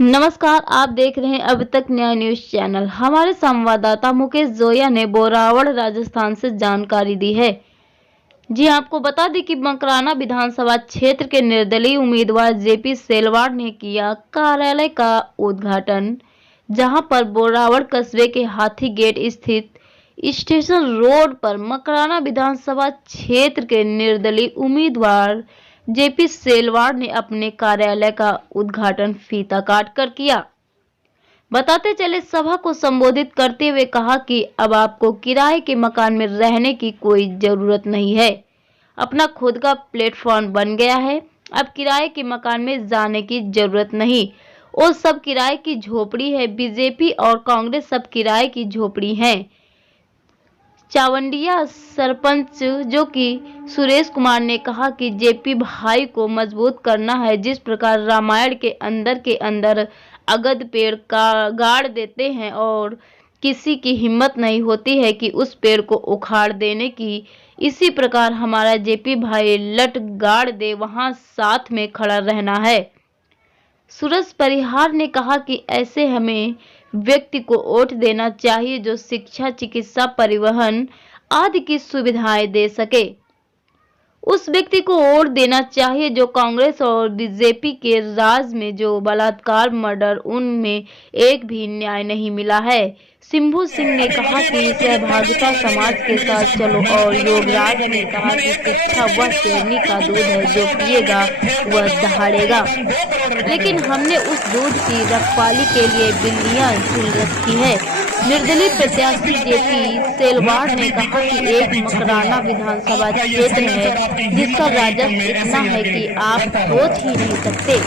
नमस्कार, आप देख रहे हैं अब तक न्याय न्यूज चैनल। हमारे संवाददाता मुकेश जोया ने बोरावड़ राजस्थान से जानकारी दी है। जी आपको बता दें कि मकराना विधानसभा क्षेत्र के निर्दलीय उम्मीदवार जेपी सेलवाड़ ने किया कार्यालय का उद्घाटन, जहां पर बोरावड़ कस्बे के हाथी गेट स्थित स्टेशन रोड पर मकराना विधानसभा क्षेत्र के निर्दलीय उम्मीदवार जेपी सेलवाड़ ने अपने कार्यालय का उद्घाटन फीता काट कर किया। बताते चले, सभा को संबोधित करते हुए कहा कि अब आपको किराए के मकान में रहने की कोई जरूरत नहीं है। अपना खुद का प्लेटफॉर्म बन गया है। अब किराए के मकान में जाने की जरूरत नहीं। वो सब किराए की झोपड़ी है। बीजेपी और कांग्रेस सब किराए की झोपड़ी हैं। चावंडिया सरपंच जो कि सुरेश कुमार ने कहा कि जेपी भाई को मजबूत करना है। जिस प्रकार रामायण के अंदर अगद पेड़ का गाड़ देते हैं और किसी की हिम्मत नहीं होती है कि उस पेड़ को उखाड़ देने की, इसी प्रकार हमारा जेपी भाई लट गाड़ दे वहां साथ में खड़ा रहना है। सूरज परिहार ने कहा कि ऐसे हमें व्यक्ति को वोट देना चाहिए जो शिक्षा, चिकित्सा, परिवहन आदि की सुविधाएं दे सके। उस व्यक्ति को वोट देना चाहिए जो कांग्रेस और बीजेपी के राज में जो बलात्कार, मर्डर, उनमें एक भी न्याय नहीं मिला है। सिंभू सिंह ने कहा कि सहभागिता समाज के साथ चलो और योगराज ने कहा कि शिक्षा वह शेरनी का दूध है जो पिएगा वह दहाड़ेगा। लेकिन हमने उस दूध की रखवाली के लिए बिल्लियां झूल रखी है। निर्दलीय प्रत्याशी जेपी सेलवाड़ ने कहा कि एक मकराना विधानसभा क्षेत्र है जिसका राजस्व इतना है कि आप सोच ही नहीं सकते।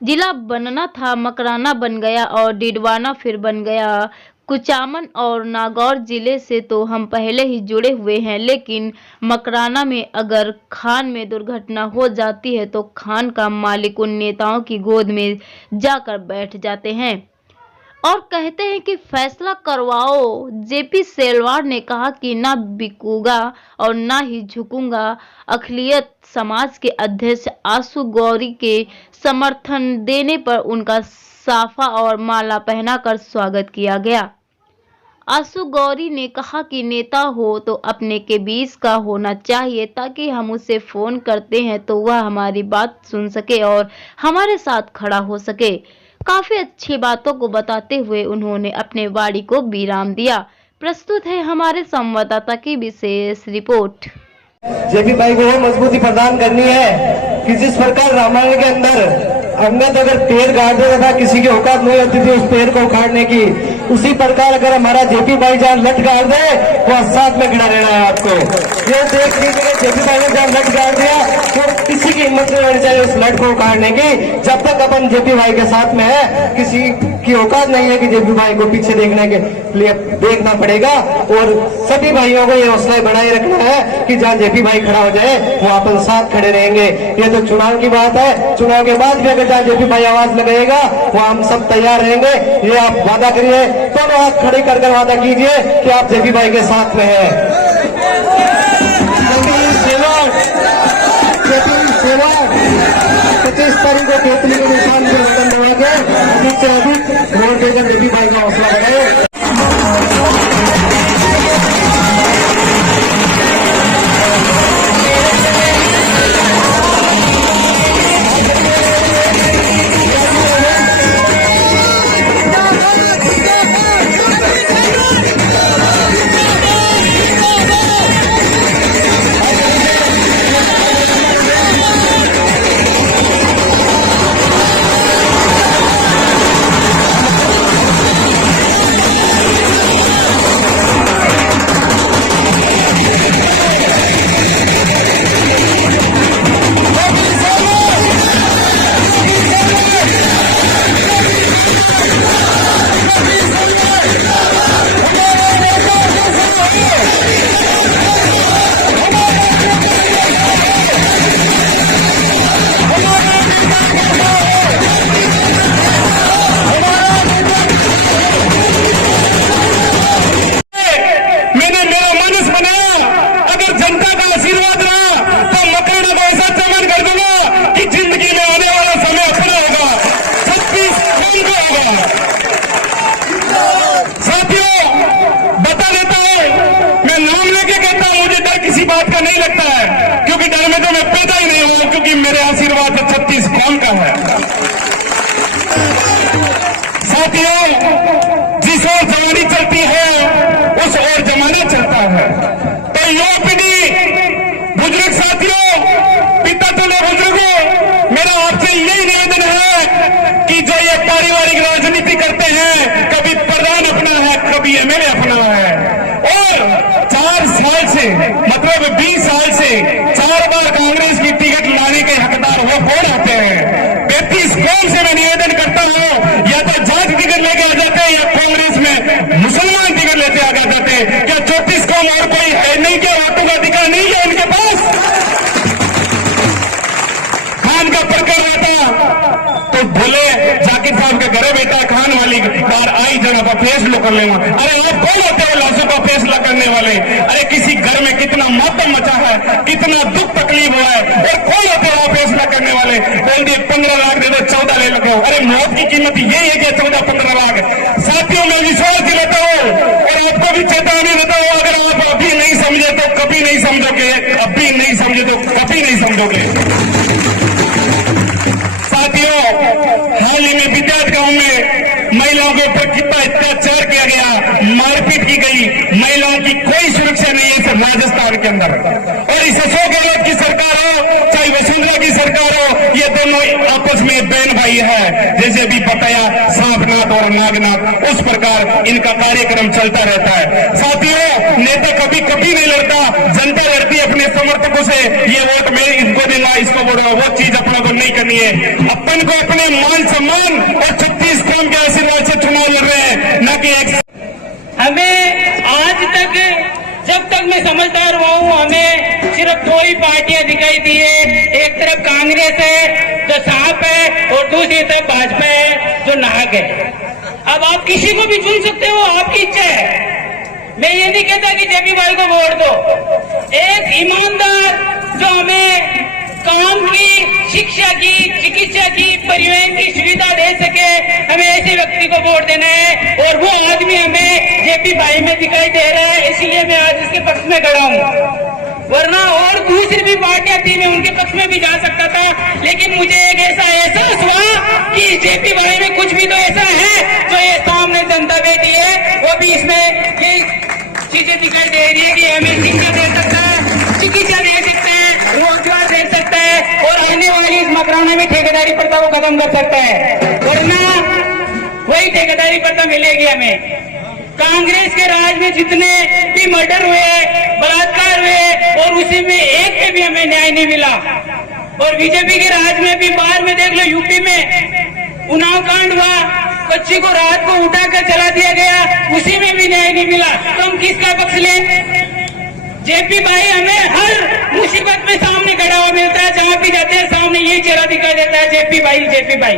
जिला बनना था, मकराना बन गया और डिडवाना फिर बन गया। कुचामन और नागौर जिले से तो हम पहले ही जुड़े हुए हैं, लेकिन मकराना में अगर खान में दुर्घटना हो जाती है तो खान का मालिक उन नेताओं की गोद में जाकर बैठ जाते हैं और कहते हैं कि फैसला करवाओ। जेपी सेलवाड़ ने कहा कि ना बिकूंगा और ना ही झुकूंगा। अखिलियत समाज के अध्यक्ष आशु गौरी के समर्थन देने पर उनका साफा और माला पहनाकर स्वागत किया गया। आशु गौरी ने कहा कि नेता हो तो अपने के बीच का होना चाहिए ताकि हम उसे फोन करते हैं तो वह हमारी बात सुन सके और हमारे साथ खड़ा हो सके। काफी अच्छी बातों को बताते हुए उन्होंने अपने वाणी को विराम दिया। प्रस्तुत है हमारे संवाददाता की विशेष रिपोर्ट। जेपी भाई को मजबूती प्रदान करनी है कि जिस प्रकार रामायण के अंदर अंगद अगर पेड़ काट देता था, किसी की औकात नहीं होती थी उस पेड़ को उखाड़ने की, उसी प्रकार अगर हमारा जेपी भाई जहाँ लट गाड़ दे वो साथ में खड़ा रहना है। आपको ये देख लीजिए, जेपी भाई ने जहाँ लट गाड़ दिया तो किसी की हिम्मत नहीं होनी चाहिए उस लट को उखाड़ने की। जब तक अपन जेपी भाई के साथ में है, किसी की औकात नहीं है कि जेपी भाई को पीछे देखने के लिए देखना पड़ेगा। और सभी भाइयों को ये हौसला बनाए रखना है कि जहाँ जेपी भाई खड़ा हो जाए वो अपन साथ खड़े रहेंगे। ये तो चुनाव की बात है, चुनाव के बाद भी अगर जहाँ जेपी भाई आवाज लगाएगा वो हम सब तैयार रहेंगे। ये आप वादा करिए, दोनों हाथ खड़े कर वादा कीजिए कि आप जेपी भाई के साथ में हैं। 25 तारीख को केतली के निशान पर बटन दबा के अधिक से अधिक वोट देकर जेपी भाई का हौसला बढ़ाए। में तो मैं पैदा ही नहीं हुआ, क्योंकि मेरे आशीर्वाद 36 कौम का है। साथियों, जिस ओर जमानी चलती है उस ओर जमाना चलता है। तो युवा पीढ़ी, बुजुर्ग साथियों, पिता चले बुजुर्गों, मेरा आपसे यही निवेदन है कि जो ये पारिवारिक राजनीति करते हैं, कभी प्रधान अपना है, कभी एमएलए अपना है, और 4 साल से मतलब 20 साल से 4 बार कांग्रेस की टिकट लाने के हकदार वो कौन होते हैं? 33 कौम से मैं निवेदन करता हूं, या तो जाट टिकट लेके आ जाते हैं या कांग्रेस में मुसलमान टिकट लेते आ जाते। क्या 34 कौम और कोई है नहीं? क्या वोटों का अधिकार नहीं है उनके पास? खान का प्रकार आता तो बोले जाकिर साहब के घरे बेटा खान वाली बार आई जगह पर फैसला कर लेना। अरे आप कौन होते हो लाशों का फैसला करने वाले? अरे किसी घर में कितना मातम मचा है, कितना दुख तकलीफ हुआ है, और कौन होते हो फैसला करने वाले? बोल दिए 15 लाख दे दो, 14 ले लो। अरे मौत की कीमत यही है कि 14-15 लाख। साथियों, मैं विश्वास दिलाता हूं और आपको भी चेतावनी देता हूं, अगर आप अभी नहीं समझे तो कभी नहीं समझोगे, अभी नहीं समझे तो कभी नहीं समझोगे। साथियों, हाल ही में बिदात गांव में महिलाओं के ऊपर कितना अत्याचार किया गया, मारपीट की गई, महिलाओं की कोई सुरक्षा नहीं है राजस्थान के अंदर। और इस अशोक गहलोत की सरकार हो चाहे वसुंधरा की सरकार हो, ये दोनों आपस में बहन भाई है। जैसे भी बताया सांपनाथ और नागनाथ, उस प्रकार इनका कार्यक्रम चलता रहता है। साथियों, नेता कभी कभी नहीं लड़ता, जनता लड़ती है अपने समर्थकों से। ये वोट मैं इसको दूंगा, इसको वोट, वो चीज अपना को नहीं करनी है। अपन को अपने मान सम्मान और 36 कौम के आशीर्वाद से चुनाव लड़ रहे हैं, न कि एक। हमें आज तक, जब तक मैं समझदार हुआ हूँ, हमें सिर्फ 2 ही पार्टियां दिखाई दी है। एक तरफ कांग्रेस है जो सांप है, और दूसरी तरफ भाजपा है जो नाग है। अब आप किसी को भी चुन सकते हो, आपकी इच्छा है। मैं ये नहीं कहता कि जेपी भाई को वोट दो। एक ईमानदार जो हमें काम की, शिक्षा की, चिकित्सा की, परिवहन की सुविधा दे सके, हमें ऐसे व्यक्ति को वोट देना है। और वो आदमी हमें जेपी भाई में दिखाई दे रहा है, इसीलिए मैं आज इसके पक्ष में खड़ा हूँ। वरना और दूसरी भी पार्टियां थी, मैं उनके पक्ष में भी जा सकता था, लेकिन मुझे एक ऐसा एहसास हुआ कि जेपी भाई में कुछ भी तो ऐसा है जो ये सामने जनता बैठी है, वो भी इसमें ये चीजें दिखाई दे रही है कि हमें शिक्षा दे सकता है, चिकित्सा दे सकता है, रोजगार दे सकता है, और आने वाली इस मकराना में ठेकेदारी प्रथा को खत्म कर सकता है। वरना वही ठेकेदारी प्रथा मिलेगी हमें। कांग्रेस के राज में जितने भी मर्डर हुए, बलात्कार हुए, और उसी में एक पे भी हमें न्याय नहीं मिला। और बीजेपी के राज में भी, बाहर में देख लो, यूपी में उन्नाव कांड हुआ, बच्ची को रात को उठाकर चला दिया गया, उसी में भी न्याय नहीं मिला। तो हम किसका पक्ष लें? जेपी भाई हमें हर मुसीबत में सामने खड़ा हुआ मिलता है, जहां भी जाते हैं सामने यही चेहरा दिखाई देता है, जेपी भाई, जेपी भाई।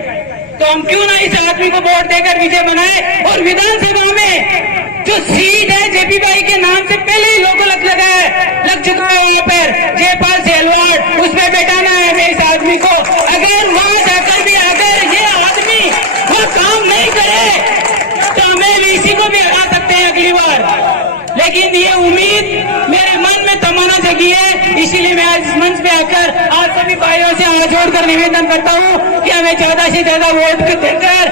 तो हम क्यों ना इस आदमी को वोट देकर विजय बनाए। और विधानसभा में जो सीट है जेपी भाई के नाम से पहले ही लोगों लग चुका है, वहां पर जयपाल सेलवाड़, उसमें बैठाना है हमें इस आदमी को। अगर वहां जाकर भी अगर ये आदमी वो काम नहीं करे तो हमें इसी को भी हरा सकते हैं अगली बार। लेकिन ये उम्मीद मेरे मन में तमन्ना जगी है, इसीलिए मैं आज इस मंच पे आकर आज सभी भाइयों से हाथ जोड़कर निवेदन करता हूँ कि हमें 14 से ज्यादा वोट देकर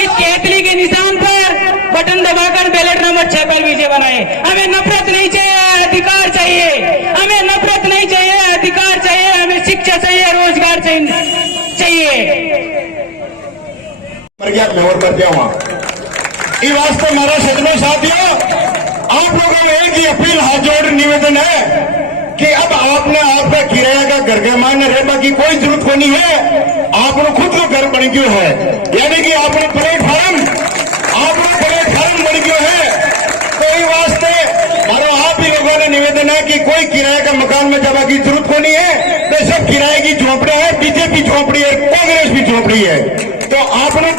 इस केतली के निशान पर बटन दबाकर बैलेट नंबर 6 पर विजय बनाए। हमें नफरत नहीं चाहिए, अधिकार चाहिए। हमें नफरत नहीं चाहिए, अधिकार चाहिए। हमें शिक्षा चाहिए, रोजगार चाहिए। मैं और कर दिया वहां ये वास्ते मेरा सदनों साथियों, आप लोगों में एक ही अपील, हाथ जोड़ निवेदन है कि अब आपने आपका किराया का घर के मान रहने की कोई जरूरत को नहीं है। आपने खुद को घर बन गयो है, यानी कि आपने प्लेटफॉर्म बन गयो है। कोई वास्ते मानो आप ही लोगों ने निवेदन है कि कोई किराए का मकान में जमा की जरूरत को नहीं है। तो सब किराए की झोपड़ी है, बीजेपी झोपड़ी है, कांग्रेस भी झोपड़ी है। तो आपने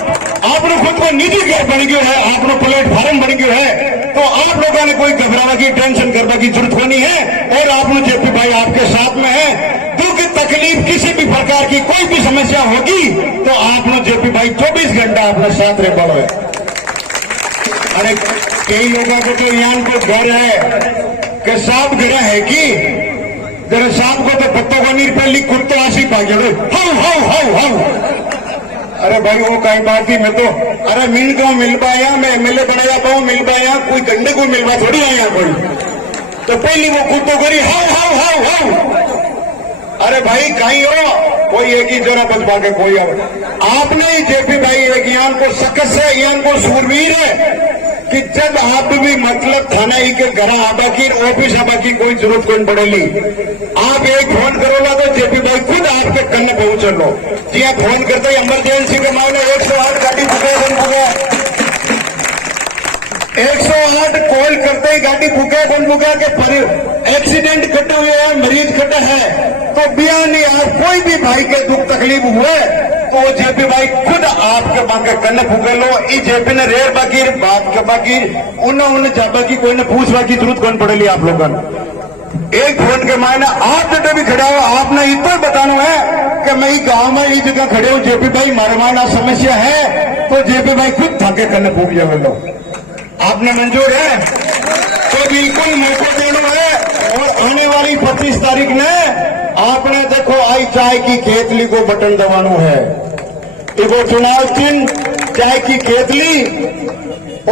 खुद को निजी घर बन गयो है, आपने प्लेटफॉर्म बन गयो है। तो आप लोगों ने कोई घबराने की, टेंशन करने की जरूरत होनी है। और आपने जेपी भाई आपके साथ में है। दुख तकलीफ किसी भी प्रकार की कोई भी समस्या होगी तो आपने जेपी भाई 24 घंटा अपने साथ रह पड़ो है। अरे कई लोगों को तो यहाँ को डर है कि सांप गिरा है कि जरा सांप को तो पत्तों को नहीं पहली कुत्ते आशी भागे हाउ हाउ हाउ हाउ। अरे भाई वो कहीं बात ही मैं तो अरे मिल को मिल पाया मैं एमएलए बनाया पाऊं मिल पाया कोई गंडे को मिलवा थोड़ी आया कोई तो पहली वो कुत्तों करी हाउ हाउ हाउ हाउ। अरे भाई कहीं हो कोई एक ही जरा बच पाके कोई आपने ही जेपी भाई एक ज्ञान को सकस है ज्ञान को सूरवीर है कि जब आप भी मतलब थाना ही के घर आबा की ऑफिस आबा की कोई जरूरत कौन पड़ेगी आप एक फोन करोगा तो जेपी भाई खुद आपके कन्न पहुंच लो जी आप फोन करते ही इमरजेंसी के मामले 108 गाड़ी बुके 108 कॉल करते ही गाड़ी बुके के एक्सीडेंट कटे हुए हैं मरीज कटे हैं तो बिया नहीं आप कोई भी भाई के दुख तकलीफ हुए तो जेपी भाई खुद आपके बाके कन्न फूके लो ई जेपी ने रेर बाकी बात के बाकी उन्हें जाबा की कोई ने पूछवा की जरूरत कौन पड़ेगी आप लोगों एक फोन के मायने आप जब भी खड़ा हो आपने इतना बताना है कि मैं गांव में इस जगह खड़े हूं जेपी भाई मारवाना समस्या है तो जेपी भाई खुद थाके कन्न फूक जावे लो आपने मंजूर है तो बिल्कुल मौका देना है। और आने वाली 25 तारीख ने आपने देखो आई चाय की केतली को बटन दबाना है देखो चुनाव चिन्ह चाय की केतली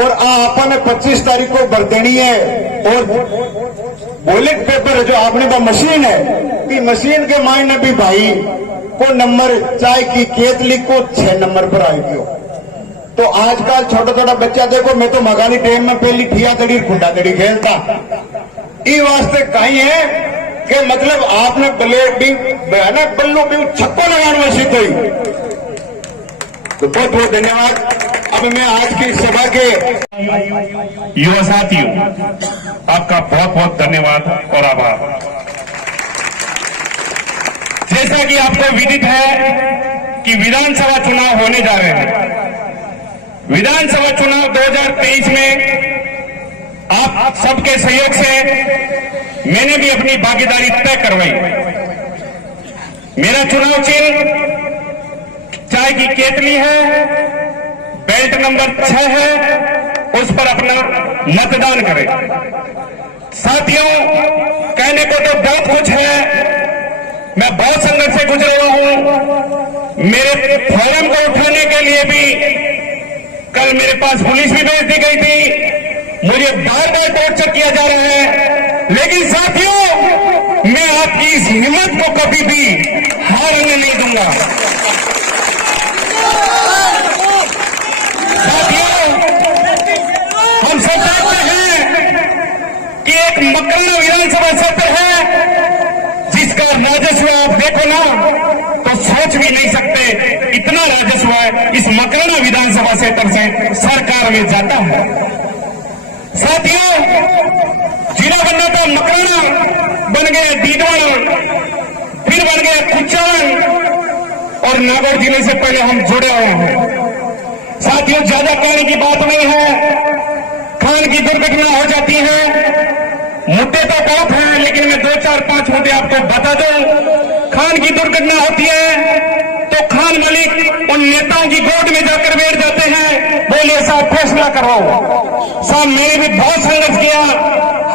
और आपने 25 तारीख को भर देनी है और बैलेट पेपर जो आपने का मशीन है कि मशीन के मायने भी भाई को नंबर चाय की केतली को 6 नंबर पर आएगी। तो आजकल छोटा छोटा बच्चा देखो मैं तो मगानी टाइम में पहली ठिया दड़ी खुंडा दड़ी खेलता ई वास्ते कहीं है कि मतलब आपने ब्लेड भी ना बल्लू भी छप्पो लगाने में सीख हुई तो बहुत बहुत धन्यवाद। अब मैं आज की सभा के युवा साथियों आपका बहुत बहुत धन्यवाद और आभार। जैसा कि आपको विदित है कि विधानसभा चुनाव होने जा रहे हैं। विधानसभा चुनाव 2023 में आप सबके सहयोग से मैंने भी अपनी भागीदारी तय करवाई। मेरा चुनाव चिन्ह चाय की केतली है बेल्ट नंबर 6 है उस पर अपना मतदान करें। साथियों कहने को तो बहुत कुछ है मैं बहुत संघर्ष से गुजर रहा हूं। मेरे फॉर्म को उठाने के लिए भी कल मेरे पास पुलिस भी भेज दी गई थी मुझे बार बार टॉर्चर किया जा रहा है लेकिन साथियों मैं आपकी इस हिम्मत को कभी भी हारने नहीं दूंगा। साथियों हम सब जानते हैं कि एक मकराना विधानसभा क्षेत्र है जिसका राजस्व आप देखो ना तो सोच भी नहीं सकते इतना राजस्व इस मकराना विधानसभा क्षेत्र से सरकार में जाता है। साथियों जिला बनना तो मकराना बन गया दीदवान फिर बन गया कुचान और नागौर जिले से पहले हम जुड़े हुए हैं। साथियों ज्यादा कहने की बात नहीं है खान की दुर्घटना हो जाती है मुद्दे तो बहुत हैं लेकिन मैं 2 4 5 मुद्दे आपको बता दूं। खान की दुर्घटना होती है तो खान मलिक उन नेताओं की गोद में जाकर बैठ जाते हैं बोले साहब फैसला करो। साहब मैंने भी बहुत संघर्ष किया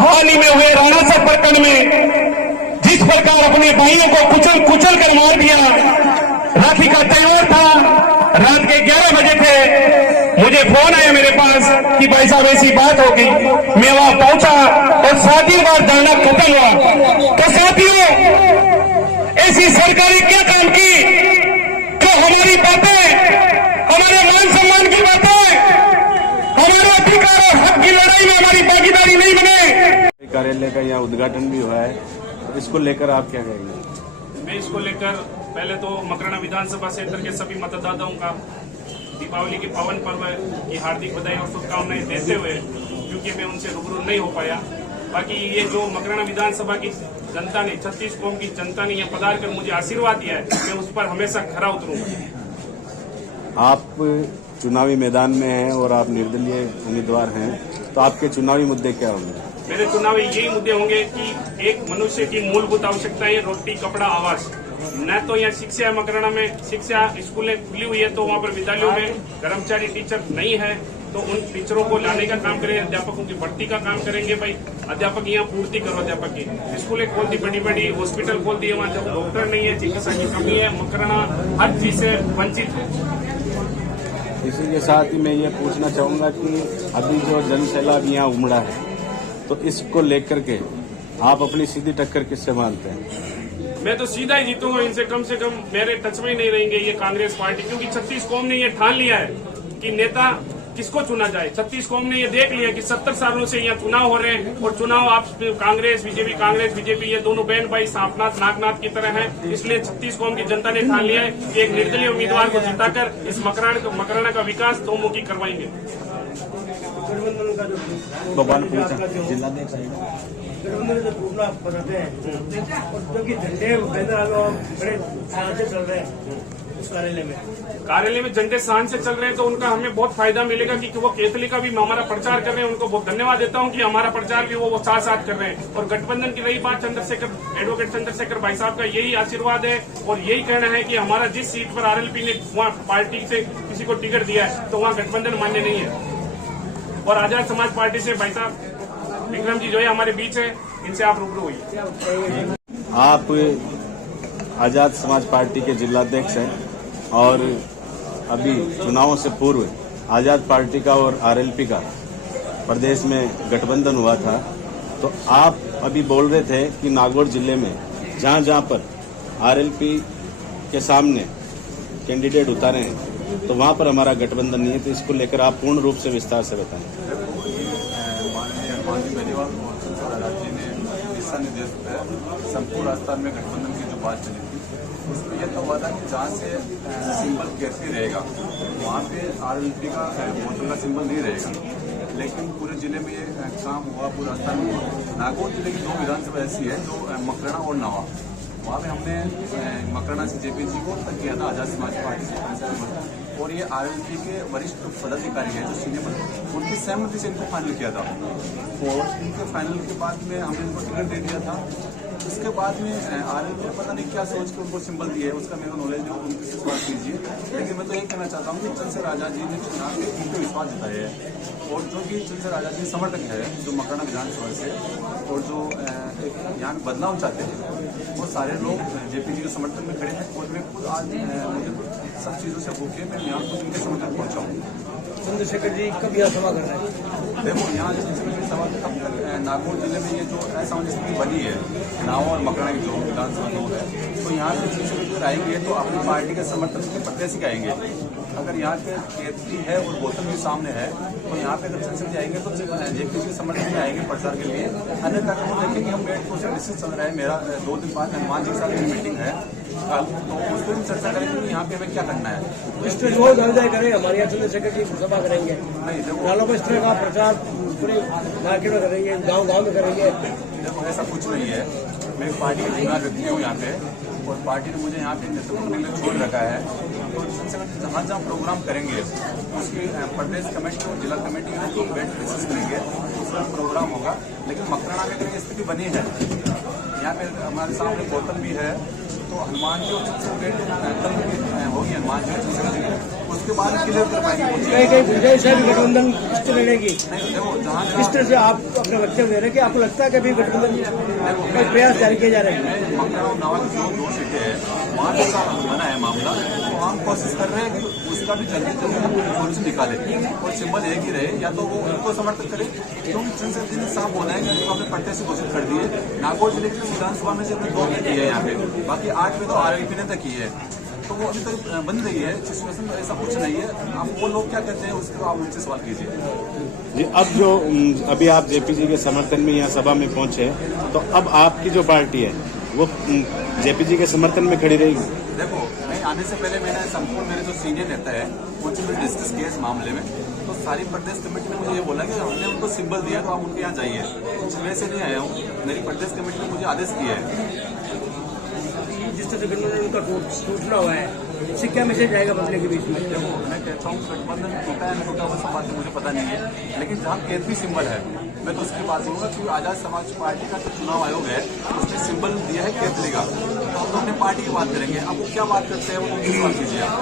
हाल ही में हुए राणासर प्रकरण में जिस प्रकार अपने भाइयों को कुचल कर मार दिया। राखी का त्योहार था रात के 11 बजे थे मुझे फोन आया मेरे पास कि भाई साहब ऐसी बात होगी। मैं वहां पहुंचा और 7 बार जाना खत्म हुआ। तो साथियों ऐसी सरकारें क्या काम की जो हमारी बातें हमारे मान सम्मान की बातें हमारे अधिकार और हक की लड़ाई में हमारी भागीदारी नहीं बने। कार्यालय का यहाँ उद्घाटन भी हुआ है इसको लेकर आप क्या कहेंगे? मैं इसको लेकर पहले तो मकराना विधानसभा क्षेत्र के सभी मतदाताओं का दीपावली के पावन पर्व की हार्दिक बधाई और शुभकामनाएं देते हुए क्योंकि मैं उनसे रूबरू नहीं हो पाया। बाकी ये जो मकराना विधानसभा की जनता ने 36 कौम की जनता ने यहाँ पधार कर मुझे आशीर्वाद दिया है मैं उस पर हमेशा खरा उतरूंगा। आप चुनावी मैदान में हैं और आप निर्दलीय उम्मीदवार हैं तो आपके चुनावी मुद्दे क्या होंगे? मेरे चुनावी यही मुद्दे होंगे कि एक मनुष्य की मूलभूत आवश्यकताएं रोटी कपड़ा आवास न तो यहाँ शिक्षा मकराना में शिक्षा स्कूलें खुली हुई है तो वहाँ पर विद्यालयों में कर्मचारी टीचर नहीं है तो उन टीचरों को लाने का काम करें, अध्यापकों की भर्ती का काम करेंगे। भाई अध्यापक यहाँ पूर्ति करो, अध्यापक की स्कूलें खोल दी, बड़ी बड़ी हॉस्पिटल खोल दिए, वहाँ जब डॉक्टर नहीं है, चिकित्सा की कमी है, मकराना हर चीज से वंचित है। इसी के साथ ही मैं ये पूछना चाहूंगा कि अभी जो जन सैलाब यहाँ उमड़ा है, तो इसको लेकर के आप अपनी सीधी टक्कर किससे मानते हैं? मैं तो सीधा ही जीतूंगा इनसे, कम से कम मेरे टच में ही नहीं रहेंगे ये कांग्रेस पार्टी, क्योंकि 36 कौम ने ये ठान लिया है कि नेता किसको चुना जाए। 36 कौम ने ये देख लिया कि 70 सालों से यहाँ चुनाव हो रहे हैं, और चुनाव आप कांग्रेस बीजेपी ये दोनों बहन भाई सांपनाथ नागनाथ की तरह हैं। इसलिए 36 कौम की जनता ने ठान लिया है कि एक निर्दलीय उम्मीदवार को जिताकर इस मकराना का विकास दोमुखी करवाएंगे। गठबंधन जो टूटना बनाते हैं और जो कि झंडे बड़े साल से चल रहे हैं उस कार्यालय में झंडे शान से चल रहे हैं, तो उनका हमें बहुत फायदा मिलेगा कि वो केतली का भी हमारा प्रचार कर रहे हैं। उनको बहुत धन्यवाद देता हूं कि हमारा प्रचार भी वो साथ साथ कर रहे हैं। और गठबंधन की रही बात, एडवोकेट चंद्रशेखर भाई साहब का यही आशीर्वाद है और यही कहना है कि हमारा जिस सीट पर आरएलपी ने वहाँ पार्टी से किसी को टिकट दिया है तो वहाँ गठबंधन मान्य नहीं है। और आजाद समाज पार्टी से भाई साहब विक्रम जी जो है हमारे बीच है, इनसे आप रूबरू होइए। आप आजाद समाज पार्टी के जिलाध्यक्ष हैं और अभी चुनावों से पूर्व आजाद पार्टी का और आरएलपी का प्रदेश में गठबंधन हुआ था, तो आप अभी बोल रहे थे कि नागौर जिले में जहां पर आरएलपी के सामने कैंडिडेट उतारे हैं तो वहां पर हमारा गठबंधन नहीं है, तो इसको लेकर आप पूर्ण रूप से विस्तार से बताएं। राज्य ने दिशा निर्देश संपूर्ण राजस्थान में गठबंधन की जो बात चली थी उसमें यह तो हुआ था कि जहाँ से सिंबल कैसे रहेगा वहाँ पे आरएलपी का बोतल का सिंबल नहीं रहेगा। लेकिन पूरे जिले में ये काम हुआ, पूरे राजस्थान में। नागौर जिले की 2 विधानसभा ऐसी है जो मकराना और नवा, वहाँ पे हमने मकराना से जेपी जी को तक किया था आजाद समाज पार्टी से, और ये आरएलपी के वरिष्ठ पदाधिकारी हैं जो सीनियर, उनकी सहमति से इनको फाइनल किया था। और इनके फाइनल के बाद में हमने इनको टिकट दे दिया था। उसके बाद में आरएलपी ने पता नहीं क्या सोच के उनको सिंबल दिया है, उसका मेरा नॉलेज जो उनसे सवाल कीजिए। लेकिन मैं तो ये कहना चाहता हूँ कि चंद्रशेखर आजाद जी ने चुनाव में उनको विश्वास जताया है, और जो कि चंद्रशेखर आजाद जी समर्थक है जो मकराना विधानसभा से, और जो यहाँ में बदलाव चाहते हैं, वो सारे लोग जेपी जी के समर्थन में खड़े हैं। और मैं खुद आज सब चीज़ों से भूखे मैं यहाँ खुद उनके समर्थन पहुँचा हूँ। चंद्रशेखर जी कब यहाँ सभा कर रहे हैं? देखो यहाँ चंद्रशेखर जी सभा तब तक नागौर जिले में ये जो असामंजस्य स्थिति बनी है नाव और मकराना की जो विधानसभा 2 है, तो यहाँ से चंद्रशेखर जी आएंगे तो अपनी पार्टी के समर्थन के प्रत्याशी के आएंगे। अगर यहाँ के केतली है और बोतल भी सामने है तो यहाँ पे अगर चंद्रशेखर जी आएंगे तो जेपी जी के समर्थन में आएंगे प्रचार के लिए। अन्यथा हम देखेंगे हम मेट को डिस्कस चल रहा है, मेरा 2 दिन बाद हनुमान जी के साथ मीटिंग है कल, तो उस पर भी चर्चा करेंगे कि यहाँ पे हमें क्या करना है। इस पर रोज हृदय करें, हमारे यहाँ चंद्रशेखर जी सभा करेंगे, नहीं देखो नालों पर इस तरह का प्रचार पूरे मार्केट में करेंगे, गाँव में करेंगे। देखो ऐसा कुछ नहीं है, मैं पार्टी का जिम्मेदार व्यक्ति हूँ यहाँ पे, और पार्टी ने मुझे यहाँ पे नेतृत्व करने के लिए छोड़ रखा है। तो जहाँ जहाँ प्रोग्राम करेंगे उसकी प्रदेश कमेटी और जिला कमेटी को बैठ डिस्कस करेंगे, उसका प्रोग्राम होगा। लेकिन मकराना में अगर स्थिति बनी है, यहाँ पे हमारे सामने बोतल भी है, तो हनुमान जी और कल होगी हनुमान जी, उसके बाद क्लियर कर पाएंगे। कहीं गुंजाइश है गठबंधन किस्त लेने की? देखो जहाँ किस तरह से आप अपने वक्तव्य दे रहे हैं कि आपको लगता है कि अभी गठबंधन का प्रयास जारी किए जा रहे हैं? मकराना और नवा की जो 2 सीटें हैं वहाँ पे बना है मामला, तो हम कोशिश कर रहे हैं कि उसका भी जल्दी सोल्यूशन निकाले और सिंबल एक ही रहे, या तो वो उनको समर्थन करे, क्योंकि चंद्रशेखर जी ने साफ बोला है कि अपने प्रत्याशी घोषित कर दिए। नागौर जिले की विधानसभा में से 2 में की है यहाँ पे, बाकी 8 में तो आरएलपी ने तक की है, तो वो अभी तक बन रही है सिचुएशन। ऐसा कुछ नहीं है, आप वो लोग क्या कहते हैं उसके आप उनसे सवाल कीजिए जी। अब जो अभी आप जेपी जी के समर्थन में यहाँ सभा में पहुंचे, तो अब आपकी जो पार्टी है वो जेपी जी के समर्थन में खड़ी रहेगी? देखो मैं आने से पहले मैंने संपूर्ण मेरे जो सीनियर नेता है उनसे भी डिस्कस किया इस मामले में, तो सारी प्रदेश कमेटी ने मुझे ये बोला कि हमने उनको सिंबल दिया तो आप उनके यहाँ जाइए। मैं से नहीं आया हूँ, मेरी प्रदेश कमेटी ने मुझे आदेश किया है। जिस तरह से गठबंधन उनका टूटना हुआ है, इससे क्या मैसेज आएगा बदले के बीच में? देखो मैं कहता हूँ गठबंधन टूटा है ना टूटा वो सब बातें मुझे पता नहीं है, लेकिन जहाँ केतली सिंबल है मैं तो उसकी बात करूँगा कि आजाद समाज पार्टी का जो चुनाव आयोग है उसने सिंबल दिया है केतली का, तो हम तो अपनी पार्टी की बात करेंगे। अब वो क्या बात करते हैं वो तो कीजिए आप।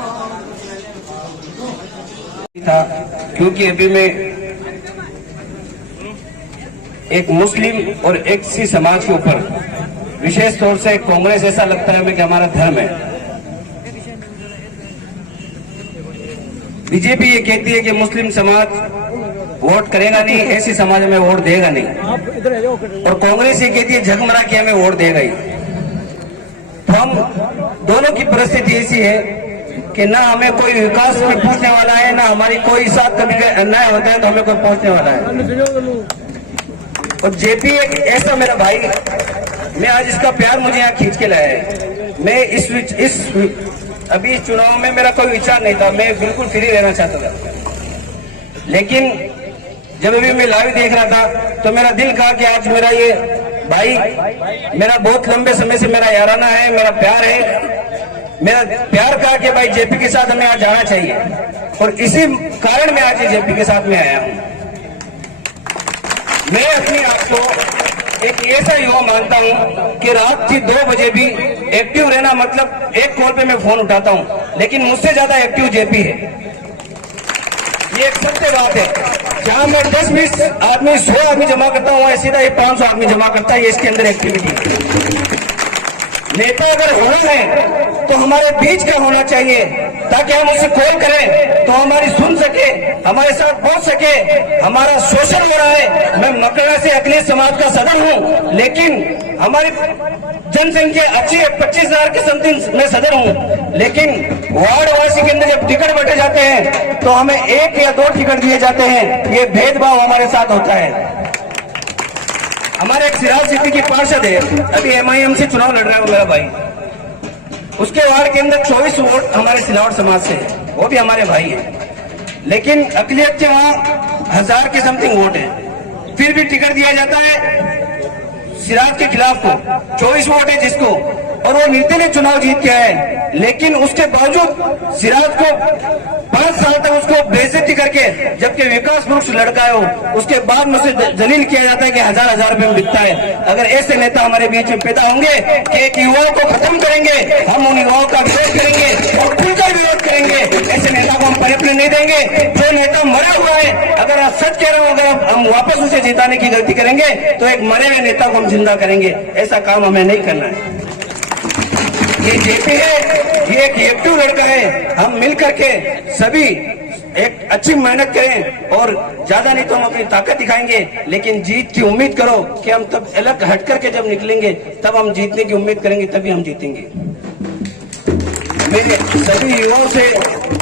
था, क्योंकि अभी मैं एक मुस्लिम और एक सी समाज के ऊपर विशेष तौर से कांग्रेस ऐसा लगता है हमें कि हमारा धर्म है। बीजेपी ये कहती है कि मुस्लिम समाज वोट करेगा नहीं, ऐसी समाज में वोट देगा नहीं, और कांग्रेस ये कहती है झकमरा के हमें वोट देगा ही। तो हम दोनों की परिस्थिति ऐसी है कि ना हमें कोई विकास में पूछने वाला है, ना हमारी कोई साथ कभी अन्याय होता है तो हमें कोई पहुंचने वाला है। और जेपी एक ऐसा मेरा भाई, मैं आज इसका प्यार मुझे यहाँ खींच के लाया है। मैं अभी इस चुनाव में मेरा कोई विचार नहीं था, मैं बिल्कुल फ्री रहना चाहता था, लेकिन जब अभी मैं लाइव देख रहा था तो मेरा दिल कहा कि आज मेरा ये भाई, मेरा बहुत लंबे समय से मेरा याराना है, मेरा प्यार है, मेरा प्यार कहा कि भाई जेपी के साथ हमें आज जाना चाहिए, और इसी कारण मैं आज जेपी के साथ में आया हूँ। मैं अपने आप को एक ऐसा युवा मानता हूँ कि रात की 2 बजे भी एक्टिव रहना, मतलब एक कॉल पे मैं फोन उठाता हूँ, लेकिन मुझसे ज्यादा एक्टिव जेपी है। ये एक सत्य बात है। जहां मैं 10-20 आदमी 100 आदमी जमा करता हूँ, वह सीधा 500 आदमी जमा करता है। ये इसके अंदर एक्टिविटी। नेता अगर होना है तो हमारे बीच का होना चाहिए, ताकि हम उससे कॉल करें तो हमारी सुन सके, हमारे साथ पहुंच सके। हमारा शोषण हो रहा है। मैं मकड़ा से अखिलेश समाज का सदर हूं, लेकिन हमारी जनसंख्या अच्छी है, 25,000 के समथिंग मैं सदर हूं, लेकिन वार्ड वासी के अंदर जब टिकट बटे जाते हैं तो हमें 1 या 2 टिकट दिए जाते हैं। ये भेदभाव हमारे साथ होता है। हमारे एक सिराज सिद्दीकी पार्षद है, अभी MIM से चुनाव लड़ रहा है मेरा भाई, उसके वार्ड के अंदर 24 वोट हमारे सिलावट समाज से है, वो भी हमारे भाई है, लेकिन अकलियत के वहां 1000 के समथिंग वोट है, फिर भी टिकट दिया जाता है सिराज के खिलाफ को। 24 वोट है जिसको, और वो निर्दलीय चुनाव जीत के आए, लेकिन उसके बावजूद सिराज को 5 साल तक उसको बेइज्जती करके, जबकि विकास पुरुष लड़का है वो, उसके बाद में उसे जलील किया जाता है कि 1000 रुपए में बिकता है। अगर ऐसे नेता हमारे बीच में पैदा होंगे कि एक युवाओं को खत्म करेंगे, हम उन युवाओं का विरोध करेंगे और खुलकर विरोध करेंगे। ऐसे नेता को हम पनपने नहीं देंगे। जो नेता मरा हुआ है, अगर आप सच कह रहे हो, अगर हम वापस उसे जिताने की गलती करेंगे तो एक मरे हुए नेता को हम जिंदा करेंगे। ऐसा काम हमें नहीं करना है। ये जेपी है, ये एक एक्टिव लड़का है। हम मिलकर के सभी एक अच्छी मेहनत करें, और ज्यादा नहीं तो हम अपनी ताकत दिखाएंगे, लेकिन जीत की उम्मीद करो कि हम तब अलग हट करके जब निकलेंगे तब हम जीतने की उम्मीद करेंगे, तभी हम जीतेंगे। मेरे सभी युवाओं से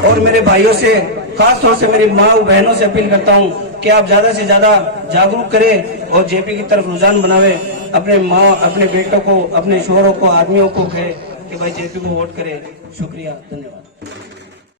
और मेरे भाइयों से, खास तौर से मेरी माँ बहनों से अपील करता हूँ कि आप ज्यादा से ज्यादा जागरूक करें और जेपी की तरफ रुझान बनावे। अपने माँ, अपने बेटों को, अपने शोहरों को, आदमियों को कहे कि भाई जेपी को वोट करें। शुक्रिया, धन्यवाद।